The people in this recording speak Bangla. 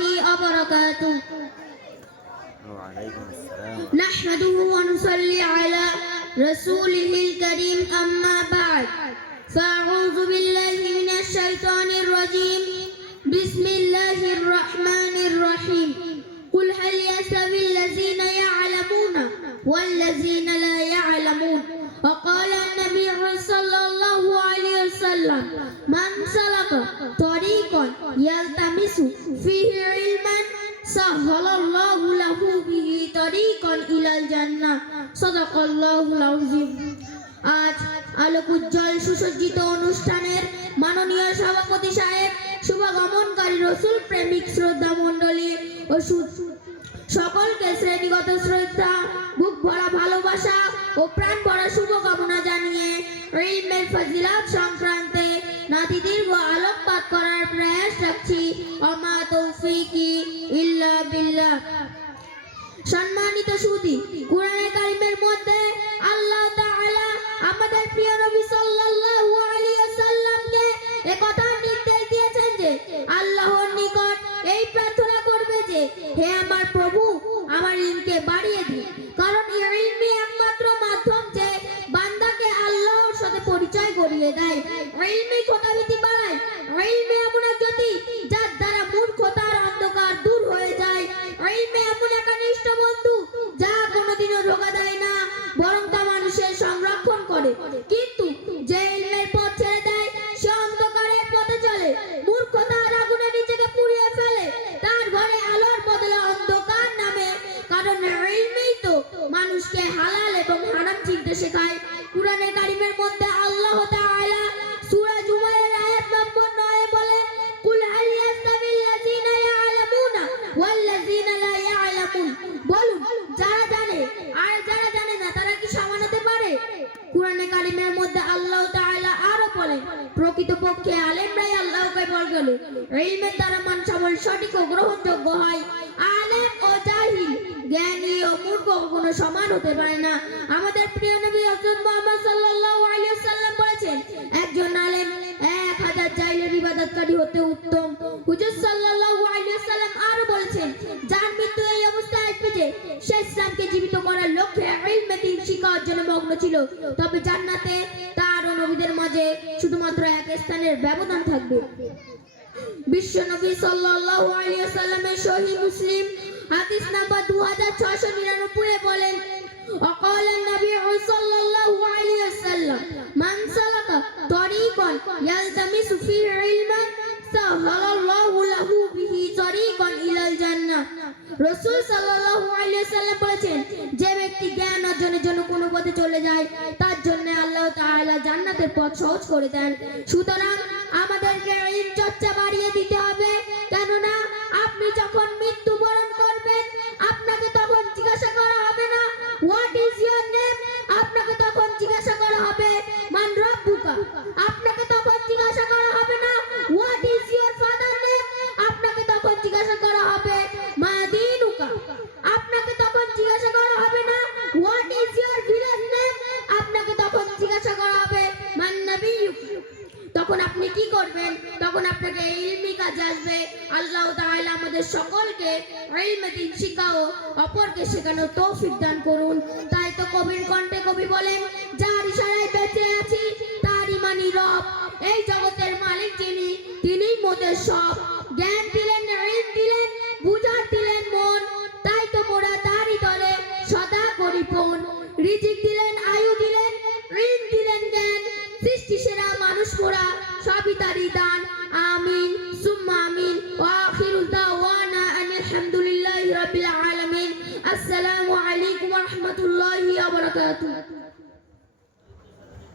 وبركاته وعليكم السلام نحمده ونصلي على رسوله الكريم أما بعد فأعوذ بالله من الشيطان الرجيم بسم الله الرحمن الرحيم قل هل يستوي الذين يعلمون والذين لا يعلمون وقال النبي صلى الله عليه وسلم من سلك طريقا يلتمس فيه علما سهل الله له به طريقا إلى الجنة صدق الله العظيم আজ আলোক উজ্জ্বল সুসজ্জিত অনুষ্ঠানের মাননীয় সভাপতি সাহেব শুভগমনকারী রসুল প্রেমিক শ্রদ্ধা মণ্ডলী ও সকলকে শ্রেণীগত শ্রদ্ধা বুক ভরা ভালোবাসা ও প্রাণ ভরা শুভকামনা জানিয়ে ইলমের ফজিলত সংক্রান্তে নাতি দীর্ঘ আলোকপাত করার প্রয়াস রাখছি ওমা তৌফিকি ইল্লা বিল্লাহ। সম্মানিত সুধী, কুরআনে কারীমের মধ্যে আল্লাহ তাআলা আমাদের প্রিয় নবী সাল্লাল্লাহু আলাইহি ওয়াসাল্লামকে একথা নির্দেশ দিয়েছেন যে আল্লাহর নিকট এই প্রার্থনা করবে যে হে আমার প্রভু আমার ইলমকে বাড়িয়ে দিন, কারণ ইলমই একমাত্র মাধ্যম যে বান্দাকে আল্লাহর সাথে পরিচয় করিয়ে দেয়। ইলমই খোদাভীতি বাড়ায়, ইলমই এমন এক জ্যোতি যার দ্বারা মূর্খতার অন্ধকার দূর হয়ে যায়। ইলমই এমন এক নিষ্ঠ বন্ধু যা কোনোদিনও ধোঁকা দেয় না, বরং তা মানুষের সংরক্ষণ করে। কিন্তু যে ইলমের পথ ছেড়ে দেয় সে অন্ধকারের পথে চলে, মূর্খতার আগুনে নিজেকে পুড়িয়ে ফেলে, তার ঘরে আলোর বদলে অন্ধকার নামে। কারণ ইলমই তো মানুষকে হালাল এবং হারাম চিনতে শেখায়। কুরআনে কারীমের মধ্যে আল্লাহ তাআলা সূরা জুমারের আয়াত নম্বর 9 বলেন কুল হাল ইয়াস্তাবিল লাযিনা ইয়ালামুনা ওয়াল লাযিনা লা ইয়ালামুন, বলুন যারা জানে আর যারা জানে না তারা কি সমান হতে পারে? কুরআনে কারীমের মধ্যে আল্লাহ তাআলা আরো বলেন প্রকৃতপক্ষে আলেমরাই আল্লাহকে ভয় করে, ইলমের দ্বারা মানসম্মান সঠিক ও গ্রহণযোগ্য হয়। আলেম ও জাহিল, জ্ঞানী ও মূর্খ কখনো সমান হতে পারে না। আমাদের প্রিয় নবী হযরত মুহাম্মদ সাল্লাল্লাহু আলাইহি ওয়াসাল্লাম বলেছেন একজন আলেম 1000 জাহিলের ইবাদতকারী হতে উত্তম। হুজুর সাল্লাল্লাহু আলাইহি ওয়াসাল্লাম আরো বলেছেন যার মৃত্যু এই অবস্থায় আসবে যে সে ইসলামকে জীবিত করার লক্ষ্যে ইলমে দ্বীন শিক্ষার জন্য মগ্ন ছিল, তবে জান্নাতে তার ও নবীদের মাঝে শুধুমাত্র এক স্থানের ব্যবধান থাকবে। বিশ্ব নবী সাল্লাল্লাহু আলাইহি ওয়াসাল্লামের সহিহ মুসলিম হাদিস নাম্বার 2699 বলেন وقال النبي صلى الله عليه وسلم من سلك طريقا يلتمس فيه علما سهل الله له به طريقا الى الجنه। রাসূল সাল্লাল্লাহু আলাইহি ওয়াসাল্লাম বলেছেন যে ব্যক্তি জ্ঞান অর্জনের জন্য কোনো পথে চলে যায় তার জন্য আল্লাহ তাআলা জান্নাতের পথ সহজ করে দেন। সুতরাং আমাদেরকে ইলম চর্চা বাড়িয়ে দিতে হবে, কেননা আপনি যখন মৃত্যুবরণ করবেন আপনাকে তখন জিজ্ঞাসা করা হবে না হোয়াট ইজ ইওর নেম, আপনাকে তখন জিজ্ঞাসা করা হবে মান রাব্বুকা, আপনাকে তখন জিজ্ঞাসা করা হবে না what is your father name, আপনাকে তখন জিজ্ঞাসা করা হবে মা দীনুকা, আপনাকে তখন জিজ্ঞাসা করা হবে না what is your village name, আপনাকে তখন জিজ্ঞাসা করা হবে মান নাবিয়্যুক। তখন আপনি কি করবেন? তখন আপনাকে ইলমি কাজে আসবে। আল্লাহ তাআলা আমাদের সকলকে ইলমে দ্বীন শিক্ষা ও অপরকে শেখানোর তৌফিক দান করুন। তাই তো কবির কণ্ঠে কবি বলেন যার ইশারায় বেঁচে আছি তার ইমানি রব, এই জগতের মালিক যিনি তিনিই মোদের সব। জ্ঞান দিলেন, ইলম দিলেন, বুঝার দিলেন মন, তাই তো মোরা তারই দলে সদা করি ফোন। রিজিক দিলেন, আয়ু দিলেন, ঋণ দিলেন জ্ঞান, সৃষ্টি সেরা মানুষ মোরা সবই তারই দান। আমিন সুম্মা আমিন ওয়া আখিরু দাওয়ানা আলহামদুলিল্লাহি রাব্বিল আলামিন। আসসালামু আলাইকুম ওয়া রাহমাতুল্লাহি ওয়া বারাকাতুহু।